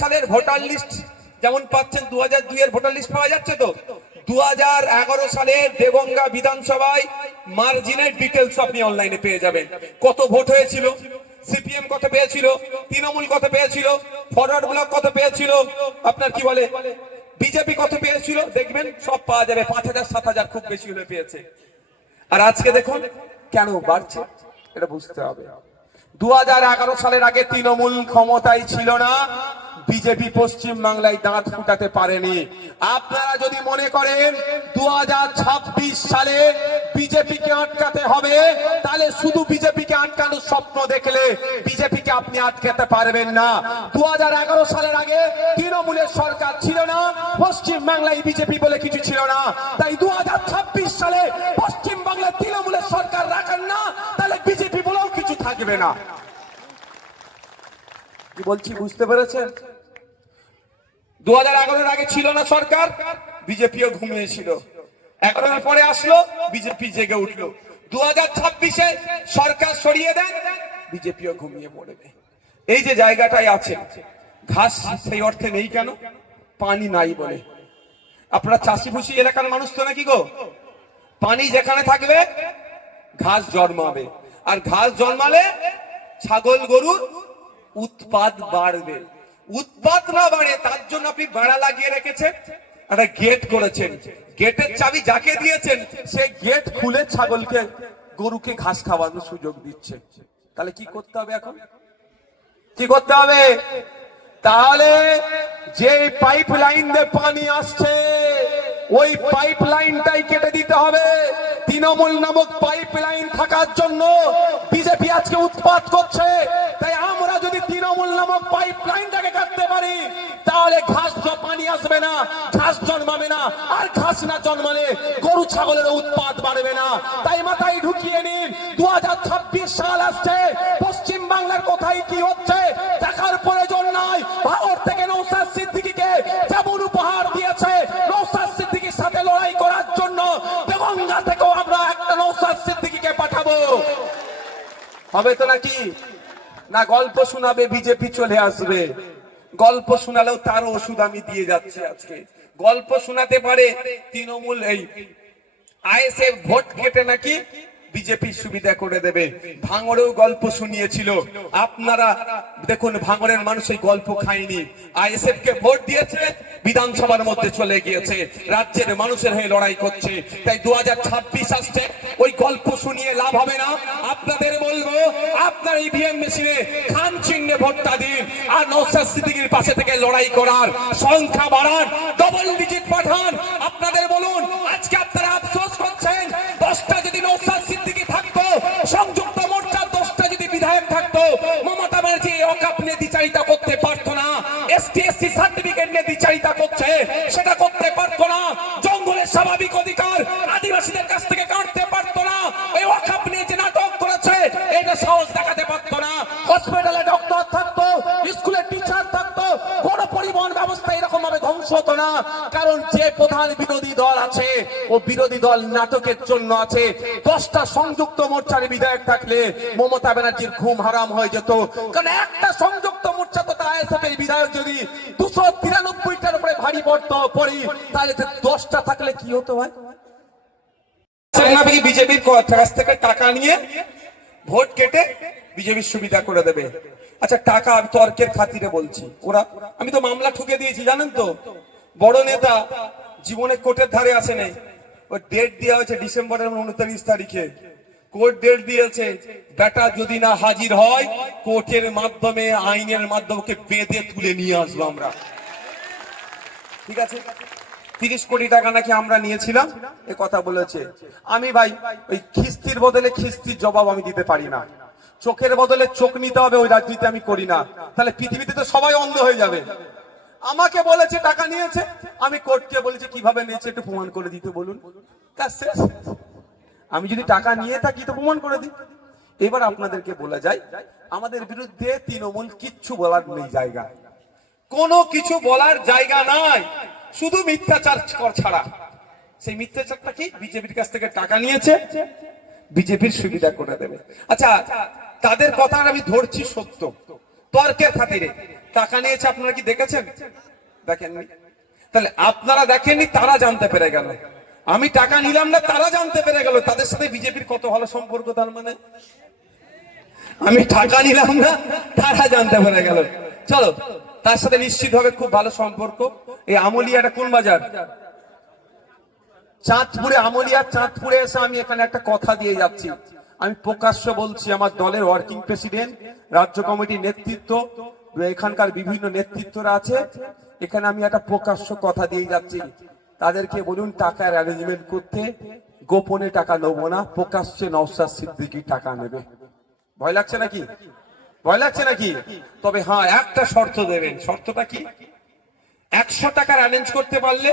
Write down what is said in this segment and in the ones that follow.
সালের voter list যেমন পাচ্ছেন দু হাজার দুই এর ভোটার লিস্ট পাওয়া যাচ্ছে তো? দু হাজার এগারো সালের দেবঙ্গা বিধানসভায় মার্জিনের ডিটেলস আপনি অনলাইনে পেয়ে যাবেন। কত ভোট হয়েছিল? সিপিএম কত পেয়েছিল? তৃণমূল কত পেয়েছিল? ফরওয়ার্ড ব্লক কত পেয়েছিল? আপনার কি বলে? বিজেপি কত পেয়েছিল? দেখবেন সব পাওয়া যাবে। পাঁচ হাজার, সাত হাজার খুব বেশি হলে পেয়েছে। আর আজকে দেখুন কেন বাড়ছে, এটা বুঝতে হবে। দু হাজার এগারো সালের আগে তৃণমূল ক্ষমতায় ছিল না। বিজেপি পশ্চিম বাংলায় দাঁত ফুটাতে পারেনি। আপনারা যদি মনে করেন দু সালে বিজেপিকে আটকাতে হবে, তাহলে শুধু বিজেপিকে আটকানোর স্বপ্ন দেখলে বিজেপিকে আপনি আটকাতে পারবেন না। দু হাজার এগারো সালের আগে তৃণমূলের সরকার ছিল না পশ্চিম বাংলায় বিজেপি বলে কিছু ছিল না। তাই দু হাজার ছাব্বিশ সালে পশ্চিম বাংলায় তৃণমূলের সরকার রাখেন না, তাহলে বিজেপি থাকবে না। কি বলছি, বুঝতে পেরেছেন? দু হাজার আগে ছিল না সরকার, বিজেপিও ঘুমিয়েছিল। এগারোর পরে আসলো, বিজেপি জেগে উঠল। দু হাজার ছাব্বিশে সরকার সরিয়ে দেন, বিজেপিও ঘুমিয়ে পড়বে এই যে জায়গাটাই আছে, ঘাস সেই অর্থে নেই কেন? পানি নাই বলে। আপনারা চাষি ভুষি এলাকার মানুষ তো নাকি গো? পানি যেখানে থাকবে, ঘাস জন্মাবে। আর ঘাস জন্মালে ছাগল গরুর উৎপাদ বাড়বে। উৎপাদ না বাড়ে, তার জন্য আপনি বেড়া লাগিয়ে রেখেছেন, একটা গেট করেছেন। গেটের চাবি যাকে দিয়েছেন সে গেট খুলে ছাগলকে, গরুকে ঘাস খাওয়ানোর সুযোগ দিচ্ছে। তাহলে কি করতে হবে এখন? কি করতে হবে? তাহলে যে পাইপ লাইন দিয়ে পানি আসছে, ওই পাইপ লাইনটাই কেটে দিতে হবে। তৃণমূল নামক পাইপ লাইন থাকার জন্য বিজেপি আজকে উৎপাত করছে। তাই আমরা যদি তৃণমূল নামক পাইপ লাইনটাকে কাটতে পারি, তাহলে ঘাস পানি আসবে না, ঘাস জন্মাবে না। আর ঘাস না জন্মালে গরু ছাগলের উৎপাদ হবে তো নাকি? না, গল্প শোনাবে, বিজেপি চলে আসবে। গল্প শোনালেও তার ওষুধ আমি দিয়ে যাচ্ছি আজকে। গল্প শোনাতে পারে তৃণমূল এই আইএসএফ ভোট কেটে নাকি বিজেপি সুবিধা করে দেবে। ভাঙড়েও গল্প শুনিয়েছিল। আপনারা দেখুন, ভাঙড়ের মানুষ এই গল্প খায়নি। আইএসএফ কে ভোট দিয়েছে, বিধানসভার মধ্যে চলে গিয়েছে। রাজ্যের মানুষের হয়ে লড়াই করছে। তাই দু আসছে। ওই গল্প শুনিয়ে লাভ হবে না। আপনাদের বলব, আপনার ইভিএম মেশিনে খান চিহ্নে ভোটটা দিন আর নৌসাদ সিদ্দিকীর পাশে থেকে লড়াই করার সংখ্যা বাড়ান ডবল ডিজিট পাঠান। আপনাদের বলুন, আজকে আপনারা আফসোস করছেন? দশটা যদি নৌসাদ সংযুক্ত মোর্চার দশটা যদি বিধায়ক থাকতো, মমতা ব্যানার্জি অকাপ নিয়ে দ্বিচারিতা করতে পারতো না। এসটি এসসি সার্টিফিকেট নিয়ে দ্বিচারিতা করছে, সেটা করতে পারতো না। জঙ্গলের স্বাভাবিক অধিকার আদিবাসীদের কাছ থেকে কাটতে পারতো না। এই অকাপ নিয়ে যে নাটক করেছে, এটা সাহস দেখাতে পারতো না। হসপিটালে ধ্বংস না, কারণ যে প্রধান বিরোধী দল আছে, ও বিরোধী দল নাটকের জন্য আছে। দশটা সংযুক্ত মোর্চার বিধায়ক থাকলে মমতা ব্যানার্জির ঘুম হারাম হয়ে যেত। কারণ একটা সংযুক্ত মোর্চা তো আইএসএফ বিধায়ক যদি দুশো তিরানব্বইটার উপরে ভারী পড়তো পড়ি, তাহলে দশটা থাকলে কি হতো ভাই? বিজেপির কাছ থেকে টাকা নিয়ে ভোট কেটে বিজেপির সুবিধা করে দেবে। আচ্ছা টাকা আমি তর্কের খাতিরে বলছি। ওরা আমি তো মামলা ঠুকে দিয়েছি, জানেন তো? বড় নেতা জীবনে কোর্টের ধারে আসে নেই। ও ডেট দেওয়া হয়েছে ডিসেম্বরের উনত্রিশ তারিখে। কোর্ট ডেট দিয়েছে, বেটা যদি না হাজির হয়, কোর্টের মাধ্যমে, আইনের মাধ্যমে বেঁধে তুলে নিয়ে আসব আমরা। ঠিক আছে? তিরিশ কোটি টাকা নাকি আমরা নিয়েছিলাম? এ কথা বলেছে। আমি ভাই, ওই খিস্তির বদলে খিস্তির জবাব আমি দিতে পারি না। চোখের বদলে চোখ নিতে হবে, ওই রাজনীতি আমি করি না। তাহলে পৃথিবীতে তো সবাই অন্ধ হয়ে যাবে। আমাকে বলেছে, টাকা নিয়েছে। আমি কোর্টকে বলেছি, কীভাবে নিয়েছে একটু প্রমাণ করে দিতে বলুন। আমি যদি টাকা নিয়ে থাকি তো প্রমাণ করে দিই। এবার আপনাদেরকে বলা যায়, আমাদের বিরুদ্ধে তৃণমূল কিচ্ছু বলার নেই জায়গা। কোনো কিছু বলার জায়গা নাই। শুধু মিথ্যাচার ছাড়া। সেই মিথ্যাচারটা কি? বিজেপির কাছ থেকে টাকা নিয়েছে। বিজেপির সুবিধা করে দেবে। আচ্ছা তাদের কথা আমি ধরছি সত্য। তর্কের খাতিরে। টাকা নিয়েছে, আপনারা কি দেখেছেন? দেখেননি। তাহলে আপনারা দেখেননি, তারা জানতে পেরে গেল। আমি টাকা নিলাম না, তারা জানতে পেরে গেল। তাদের সাথে বিজেপির কত ভালো সম্পর্ক তার মানে? আমি টাকা নিলাম না, তারা জানতে পেরে গেল। চলো, তার সাথে নিশ্চিত হবে খুব ভালো সম্পর্ক। এই আমলিয়াটা কোন বাজার? চাঁদপুরে, আমলিয়া চাঁদপুরে এসে আমি এখানে একটা কথা দিয়ে যাচ্ছি। আমি প্রকাশ্য বলছি, আমার দলের ওয়ার্কিং প্রেসিডেন্ট রাজ্য কমিটির নেতৃত্ব, এখানকার বিভিন্ন নেতৃত্বরা আছে। এখানে আমি একটা প্রকাশ্য কথা দিয়ে যাচ্ছি। তাদেরকে বলুন, টাকার অ্যারেঞ্জমেন্ট করতে, গোপনে টাকা নেব না, প্রকাশ্যে নওসাদ সিদ্দিকি টাকা নেবে। ভয় লাগছে নাকি? ভয় লাগছে নাকি? তবে হ্যাঁ একটা শর্ত দেবেন। শর্তটা কি? একশো টাকার অ্যারেঞ্জ করতে পারলে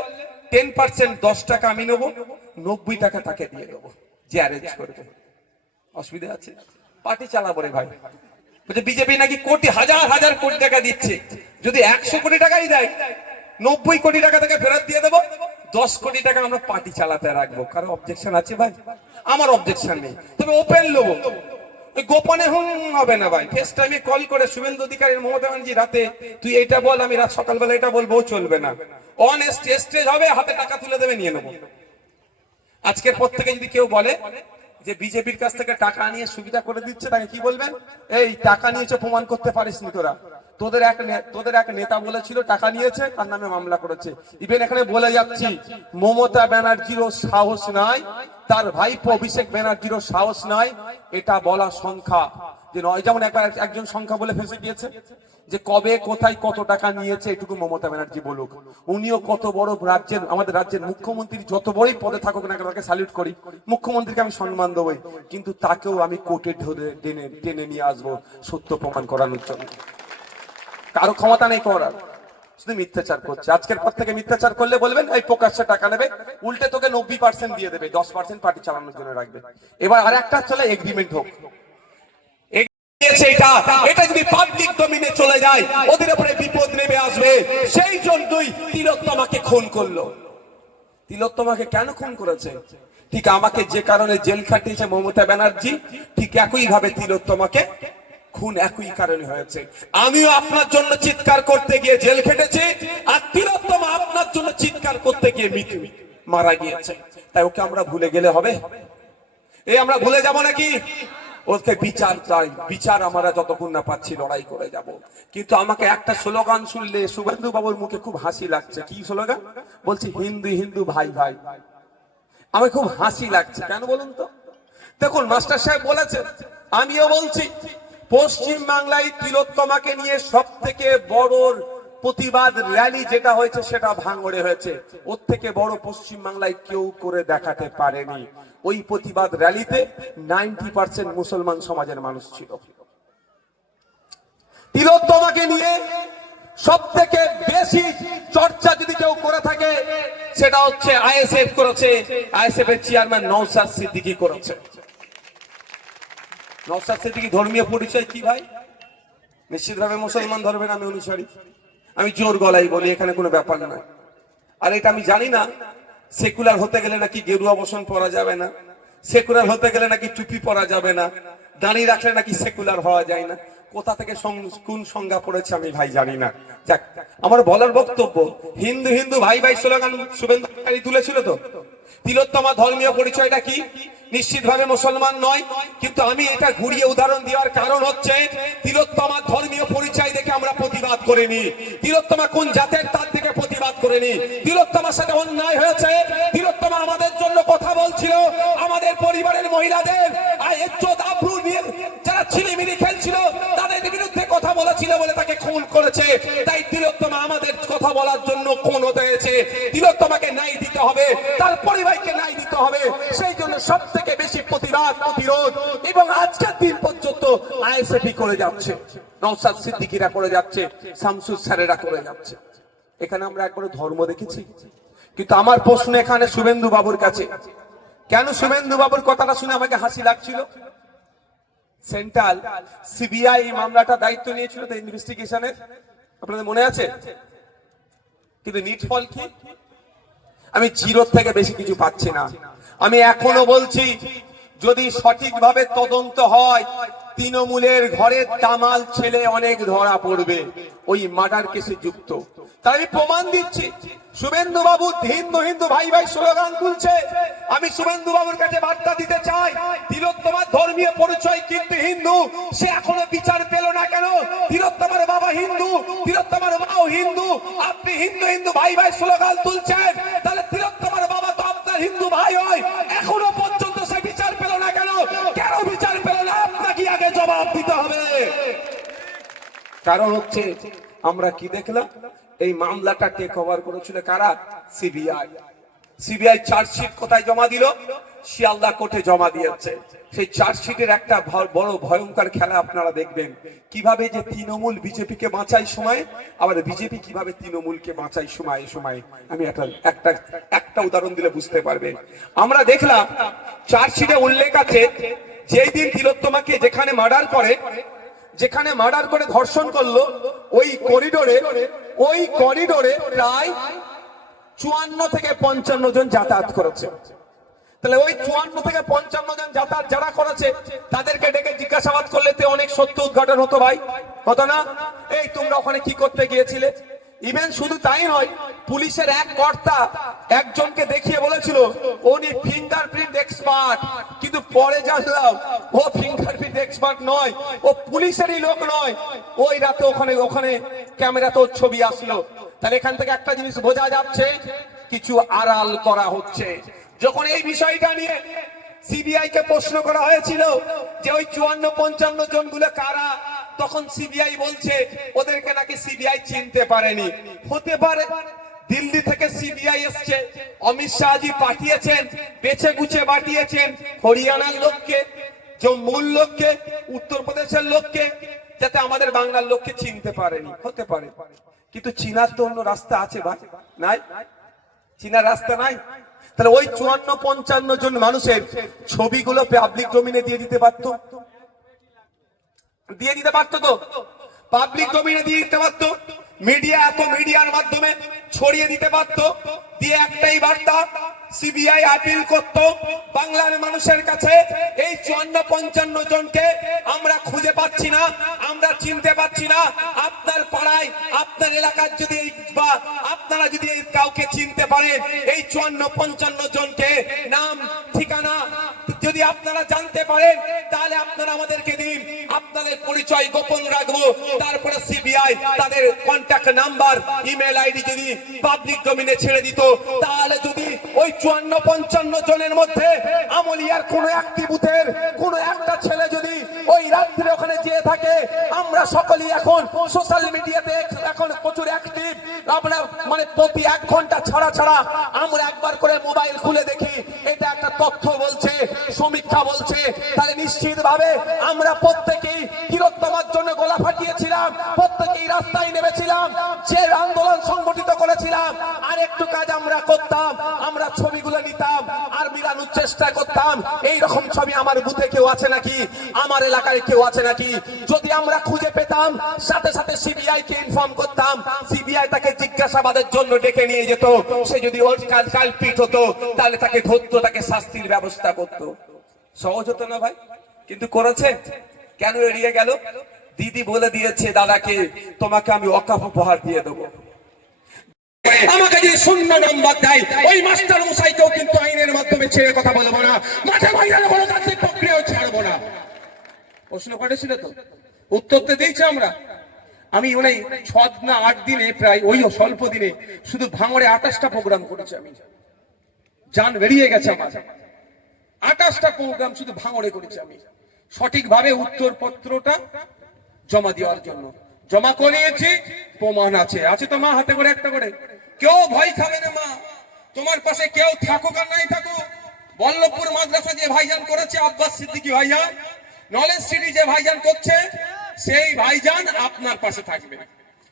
টেন পার্সেন্ট দশ টাকা আমি নেব, নব্বই টাকা তাকে দিয়ে দেবো, যে অ্যারেঞ্জ করবে। অসুবিধা আছে? পার্টি চালাবো রে ভাই। বলছে, বিজেপি নাকি কোটি, হাজার হাজার কোটি টাকা দিচ্ছে। যদি একশো কোটি টাকাই দেয়, নব্বই কোটি টাকা তাকে ফেরত দিয়ে দেবো। দশ কোটি টাকা আমরা পার্টি চালাতে রাখব। কারও অবজেকশন আছে ভাই? আমার অবজেকশন নেই। তবে ওপেন লোবো। গোপনে হুম হবে না ভাই। ফেস টাইমে কল করে শুভেন্দু অধিকারীর মমতা ব্যানার্জি রাতে, তুই এইটা বল, আমি রাত সকালবেলা এটা বলব চলবে না। অন স্টেজ হবে, হাতে টাকা তুলে দেবে, নিয়ে নেব। আজকের পর থেকে যদি কেউ বলে যে বিজেপির কাছ থেকে টাকা নিয়ে সুবিধা করে দিচ্ছে তাকে কি বলবেন? এই, টাকা নিয়েছে, প্রমাণ করতে পারিস নি তোরা। তোদের এক তোদের এক নেতা বলেছিল, টাকা নিয়েছে, তার নামে মামলা করেছে। ইভেন এখানে বলে যাচ্ছি, মমতা ব্যানার্জিরও সাহস নাই, তার ভাইপো অভিষেক ব্যানার্জিরও সাহস নাই, এটা বলা সংখ্যা। যে নয়, যেমন একবার এক- একজন সংখ্যা বলে ফেসে গিয়েছে। যে কবে, কোথায় কত টাকা নিয়েছে, এটুকু মমতা ব্যানার্জি বলুক। উনিও কত বড় রাজ্যের, আমাদের রাজ্যের মুখ্যমন্ত্রী যত বড়ই পদে থাকুক না তাকে স্যালিউট করি। মুখ্যমন্ত্রীকে আমি সম্মান দেবো কিন্তু তাকেও আমি কোর্টে টেনে টেনে নিয়ে আসব সত্য প্রমাণ করানোর জন্য। কারও ক্ষমতা নেই করার, শুধু মিথ্যাচার করছে। আজকের পর থেকে মিথ্যাচার করলে বলবেন, এই প্রকাশ্যে টাকা নেবে। উল্টে তোকে নব্বই পার্সেন্ট দিয়ে দেবে, দশ পার্সেন্ট পার্টি চালানোর জন্য রাখবে। এবার আর একটা চলে এগ্রিমেন্ট হোক। এটা। এটা যদি পাবলিক ডোমিনে চলে যায়, ওদের উপরে বিপদ নেমে আসবে। সেই জন্যই তিলোত্তমাকে খুন করল। তিলোত্তমাকে কেন খুন করেছে? ঠিক আমাকে যে কারণে জেল খাটিয়েছে মমতা ব্যানার্জি, ঠিক একই ভাবে তিলোত্তমাকে খুন একই কারণে হয়েছে। আমিও আপনার জন্য চিৎকার করতে গিয়ে জেল খেটেছি, আর তিলোত্তমা আপনার জন্য চিৎকার করতে গিয়ে মৃত্যু মারা গিয়েছে। তাই ওকে আমরা ভুলে গেলে হবে? এই আমরা ভুলে যাব নাকি? ওকে বিচার চাই। বিচার আমরা যতক্ষণ না পাচ্ছি লড়াই করে যাব। কিন্তু আমাকে একটা স্লোগান শুনলে শুভেন্দু বাবুর মুখে খুব হাসি লাগছে। কি স্লোগান? বলছি, হিন্দু হিন্দু ভাই ভাই। আমার খুব হাসি লাগছে। কেন বলুন তো? দেখুন, মাস্টার সাহেব বলেছেন, আমিও বলছি পশ্চিম বাংলায় তিলোত্তমাকে নিয়ে সব থেকে বড় প্রতিবাদ র্যালি যেটা হয়েছে সেটা ভাঙড়ে হয়েছে। ওর থেকে বড় পশ্চিম বাংলায় কেউ করে দেখাতে পারেনি। ওই প্রতিবাদ র্যালিতে নাইনটি পার্সেন্ট মুসলমান সমাজের মানুষ ছিল। তিলোত্তমাকে নিয়ে সব থেকে বেশি চর্চা যদি কেউ করে থাকে, সেটা হচ্ছে আইএসএফ করেছে। আইএসএফ এর চেয়ারম্যান নৌসাদ সিদ্দিকী করেছে। নৌসাদ সিদ্দিকী ধর্মীয় পরিচয় কি ভাই? নিশ্চিতভাবে মুসলমান ধর্মের আমি অনুসারী আমি জোর গলায় বলি, এখানে কোনো ব্যাপার না। আর এটা আমি জানি না সেকুলার হতে গেলে নাকি গেরুয়া বসন পরা যাবে না সেকুলার হতে গেলে নাকি টুপি পরা যাবে না, দাঁড়িয়ে রাখলে নাকি সেকুলার হওয়া যায় না। কোথা থেকে কোন সংজ্ঞা পড়েছে আমি ভাই জানি না। যাক, আমার বলার বক্তব্য, হিন্দু হিন্দু ভাই ভাই স্লোগান শুভেন্দু তুলেছিল তো? তিলোত্তমা ধর্মীয় পরিচয়টা কি? নিশ্চিতভাবে মুসলমান নয়, কিন্তু আমি এটা ঘুরিয়ে উদাহরণ দেওয়ার কারণ হচ্ছে তিলোত্তমা ধর্মীয় পরিচয় দেখে আমরা প্রতিবাদ করিনি। তিলোত্তমা কোন জাতের তার থেকে প্রতিবাদ করিনি। তিলোত্তমার সাথে অন্যায় হয়েছে। তিলোত্তমা আমাদের জন্য কথা বলছিল, আমাদের পরিবারের মহিলাদের। আব্রু নিয়ে যারা ছিলিমিলি খেলছিল, তাদের বিরুদ্ধে কথা বলেছিল বলে তাকে খুন করেছে। তাই তিলোত্তমা আমাদের কথা বলার জন্য খুন হতে হয়েছে। তিলোত্তমাকে দিতে হবে, তার পরিবারকে ন্যায় দিতে হবে। সেই জন্য সব থেকে বেশি প্রতিবাদ, প্রতিরোধ এবং আজকের দিন পর্যন্ত আইএসএফি করে যাচ্ছে। নৌসাদ সিদ্দিকিরা করে যাচ্ছে, শামসুদ স্যারেরা করে যাচ্ছে। এখানে আমরা একবার ধর্ম দেখেছি। কিন্তু আমার প্রশ্ন এখানে শুভেন্দু বাবুর কাছে, কেন শুভেন্দু বাবুর কথাটা শুনে আমাকে হাসি লাগছিল? সেন্ট্রাল সিবিআই এই মামলাটা দায়িত্ব নিয়েছিল ইনভেস্টিগেশনের আপনাদের মনে আছে? কিন্তু নিট ফল কি? আমি জিরোর থেকে বেশি কিছু পাচ্ছি না। আমি এখনও বলছি যদি সঠিকভাবে তদন্ত হয় তৃণমূলের ঘরে তামাল ছেলে অনেক ধরা পড়বে। ওই মার্ডার কেসে যুক্ত। তাই প্রমাণ দিচ্ছি। শুভেন্দু বাবু হিন্দু হিন্দু ভাই ভাই স্লোগান তুলছে। আমি শুভেন্দু বাবুর কাছে বার্তা দিতে চাই। তিলোত্তমার ধর্মীয় পরিচয় কিন্তু হিন্দু। সে এখনও বিচার পেল না কেন? তিলোত্তমার বাবা হিন্দু। তিলোত্তমার মাও হিন্দু। আপনি হিন্দু হিন্দু ভাই ভাই স্লোগান তুলছেন। তাহলে তিলোত্তমার বাবা তো আপনার হিন্দু ভাই হয়। এখনও জবাব দিতে হবে। কারণ হচ্ছে, আমরা কি দেখলাম? এই মামলাটা টেক ওভার করেছিল? কারা? সিবিআই সিবিআই চার্জশিট কোথায় জমা দিল? শিয়ালদা কোর্টে জমা দিয়েছে। সেই চার্জশিটের একটা বড় ভয়ঙ্কর খেলা আপনারা দেখবেন। কীভাবে যে তৃণমূল বিজেপিকে বাঁচাই সময়, আবার বিজেপি কীভাবে তৃণমূলকে বাঁচাই সময় সময়, আমি একটা একটা একটা উদাহরণ দিলে বুঝতে পারবেন। আমরা দেখলাম চার্জশিটে উল্লেখ আছে যেই দিন তিলোত্তমাকে যেখানে মার্ডার করে, যেখানে মার্ডার করে ধর্ষণ করল, ওই করিডোরে ওই করিডোরে প্রায় চুয়ান্ন থেকে পঞ্চান্ন জন যাতায়াত করেছে। তাহলে ওই চুয়ান্ন থেকে পঞ্চান্ন জন যাতায়াত যারা করেছে, তাদেরকে ডেকে জিজ্ঞাসাবাদ করলে অনেক সত্য উদ্ঘাটন হতো ভাই। হতো না? এই তোমরা ওখানে কি করতে গিয়েছিলে? ইভেন শুধু তাই নয়, পুলিশের এক কর্তা একজনকে দেখিয়ে বলেছিল, উনি ফিঙ্গারপ্রিন্ট এক্সপার্ট কিন্তু পরে জানলাম ও ফিঙ্গারপ্রিন্ট এক্সপার্ট নয়, ও পুলিশেরই লোক নয়। ওই রাতে ওখানে ওখানে ক্যামেরাতে ওর ছবি আসলো। তাহলে এখান থেকে একটা জিনিস বোঝা যাচ্ছে, কিছু আড়াল করা হচ্ছে। যখন এই বিষয়টা নিয়ে সিবিআই কে প্রশ্ন করা হয়েছিল যে ওই চুয়ান্ন পঞ্চান্ন জনগুলো কারা তখন সিবিআই বলছে, ওদেরকে নাকি সিবিআই চিনতে পারেনি। হতে পারে, দিল্লি থেকে সিবিআই এসছে। অমিত শাহজি পাঠিয়েছেন, বেছে গুছে পাঠিয়েছেন হরিয়ানার লোককে জম্মুর লোককে, উত্তরপ্রদেশের লোককে, যাতে আমাদের বাংলার লোককে চিনতে পারেনি। হতে পারে। কিন্তু চীনার তো অন্য রাস্তা আছে ভাই। নাই? চিনার রাস্তা নাই? তাহলে ওই চুয়ান্ন পঞ্চান্ন জন মানুষের ছবিগুলো পাবলিক ডোমিনে দিয়ে দিতে পারতো? দিয়ে দিতে পারতো তো? পাবলিক ডোমিনে দিয়ে দিতে পারতো। মিডিয়া এত মিডিয়ার মাধ্যমে ছড়িয়ে দিতে পারতো। দিয়ে একটাই বার্তা সিবিআই আপিল করত। বাংলার মানুষের কাছে এই চুয়ান্ন পঞ্চান্ন জনকে আমরা খুঁজে পাচ্ছি না, আমরা চিনতে পাচ্ছি না। আপনার পাড়ায়, আপনার এলাকার যদি বা আপনারা যদি কাউকে চিনতে পারেন, এই চুয়ান্ন পঞ্চান্ন জনকে নাম, ঠিকানা যদি আপনারা জানতে পারেন, তাহলে আপনারা আমাদেরকে দিন। আপনাদের পরিচয় গোপন রাখব। তারপরে সিবিআই তাদের কন্ট্যাক্ট নাম্বার ইমেল আইডি যদি পাবলিক ডোমিনে ছেড়ে দিত, তাহলে যদি ওই চুয়ান্ন পঞ্চান্ন জনের মধ্যে আমলিয়ার কোন একটি বুথের কোন একটা ছেলে যদি ওই রাত্রে ওখানে যেয়ে থাকে, আমরা সকলেই এখন সোশ্যাল মিডিয়াতে এখন প্রচুর অ্যাক্টিভ আমরা মানে প্রতি এক ঘণ্টা ছাড়া ছাড়া আমরা একবার করে মোবাইল খুলে দেখি, এটা তথ্য বলছে সমীক্ষা বলছে তাহলে নিশ্চিত ভাবে আমরা প্রত্যেকেই তিরোত্তমার জন্য গোলা ফাটিয়েছিলাম প্রত্যেকেই রাস্তায় নেমেছিলাম, যে আন্দোলন সংগঠিত করেছিলাম, আর একটু কাজ আমরা করতাম, আমরা ছবিগুলো নিতাম, আর মিলানোর চেষ্টা করতাম। এই রকম ছবি আমার বুথে কেউ আছে নাকি? আমার এলাকায় কেউ আছে নাকি? যদি আমরা খুঁজে পেতাম, সাথে সাথে সিবিআই কে ইনফর্ম করতাম সিবিআই তাকে জিজ্ঞাসাবাদের জন্য ডেকে নিয়ে যেত। সে যদি ওর কাল কালপিট হতো, তাহলে তাকে ধরতো, তাকে শাস্তির ব্যবস্থা করতো। সহজ হতো না ভাই? কিন্তু করেছে? কেন এড়িয়ে গেল? দিদি বলে দিয়েছে, দাদাকে, তোমাকে আমি অকাপ উপহার দিয়ে দেবো। আমাকে যদি শূন্য নম্বর দেয়, ওই মাস্টার মশাইকেও কিন্তু আইনের মাধ্যমে ছেড়ে কথা বলব না। মাঠে ছাড়বো না। প্রশ্ন করেছিল তো? উত্তর তো দিয়েছি আমরা। আমি ওই ছ না আট দিনে, প্রায় ওই স্বল্প দিনে, শুধু ভাঙড়ে আঠাশটা প্রোগ্রাম করেছি আমি। যান বেরিয়ে গেছে আমার। আঠাশটা প্রোগ্রাম শুধু ভাঙড়ে করেছি আমি। সঠিকভাবে উত্তর পত্রটা জমা দেওয়ার জন্য। জমা করিয়েছি, প্রমাণ আছে। আছে তো মা, হাতে করে, একটা করে। কেউ ভয় খাবে না মা। তোমার পাশে কেউ থাকুক আর নাই থাকুক। বল্লভপুর মাদ্রাসা যে ভাইজান করেছে, আব্বাস সিদ্দিকী ভাইজান, নলেজ সিটি যে ভাইজান করছে, সেই ভাইজান আপনার পাশে থাকবে।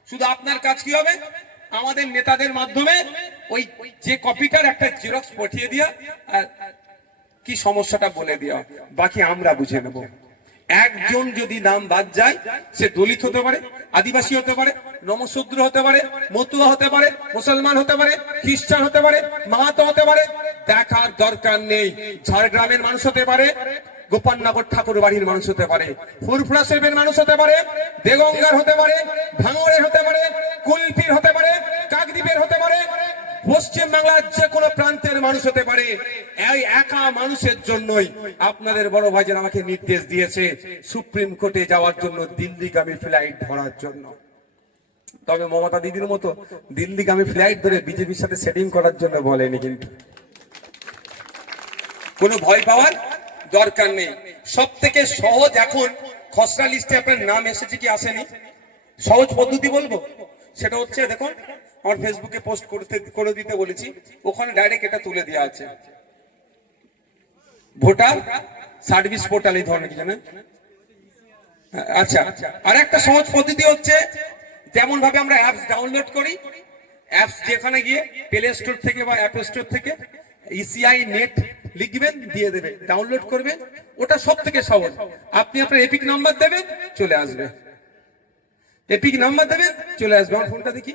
শুধু আপনার কাজ কি হবে? আমাদের নেতাদের মাধ্যমে ওই যে কপিটার একটা জেরক্স পাঠিয়ে দিয়া, আর কি সমস্যাটা বলে দেওয়া। বাকি আমরা বুঝে নেব। একজন যদি নাম বাদ যায় সে দলিত হতে পারে আদিবাসী হতে পারে নমশূদ্র হতে পারে মতুয়া হতে পারে মুসলমান হতে পারে খ্রিস্টান হতে পারে মাহাতো হতে পারে দেখার দরকার নেই ঝাড়গ্রামের মানুষ হতে পারে গোপালনগর ঠাকুর বাড়ির মানুষ হতে পারে ফুরফুরা শরীফের মানুষ হতে পারে দেগঙ্গার হতে পারে ভাঙড়ের হতে পারে কুলপির হতে পারে কাকদ্বীপের হতে পারে পশ্চিম বাংলার যে কোনো প্রান্তের মানুষ হতে পারে, এই একা মানুষের জন্যই আপনাদের বড় ভাইজান আমাকে নির্দেশ দিয়েছে সুপ্রিম কোর্টে যাওয়ার জন্য দিল্লিগামী ফ্লাইট ধরার জন্য। তবে মমতা দিদির মতো দিল্লিগামী ফ্লাইট ধরে বিজেপির সাথে সেটিং করার জন্য বলেনি কিন্তু। কোনো ভয় পাওয়ার দরকার নেই। সব থেকে সহজ এখন খসড়া লিস্টে আপনার নাম এসেছে কি আসেনি? সহজ পদ্ধতি বলব? সেটা হচ্ছে, দেখুন আমার ফেসবুকে পোস্ট করতে, করে দিতে বলেছি। ওখানে ডাইরেক্ট এটা তুলে দেওয়া আছে। ভোটার সার্ভিস পোর্টাল এই ধরনের জানেন আচ্ছা। আর একটা সহজ পদ্ধতি হচ্ছে যেমন ভাবে আমরা অ্যাপস ডাউনলোড করি। অ্যাপস যেখানে গিয়ে প্লে স্টোর থেকে বা অ্যাপ স্টোর থেকে ইসিআই নেট লিখবেন, দিয়ে দেবে ডাউনলোড করবেন। ওটা সব থেকে সহজ। আপনি আপনার এপিক নাম্বার দেবেন, চলে আসবে। এপিক নাম্বার দেবেন, চলে আসবে। আমার ফোনটা দেখি।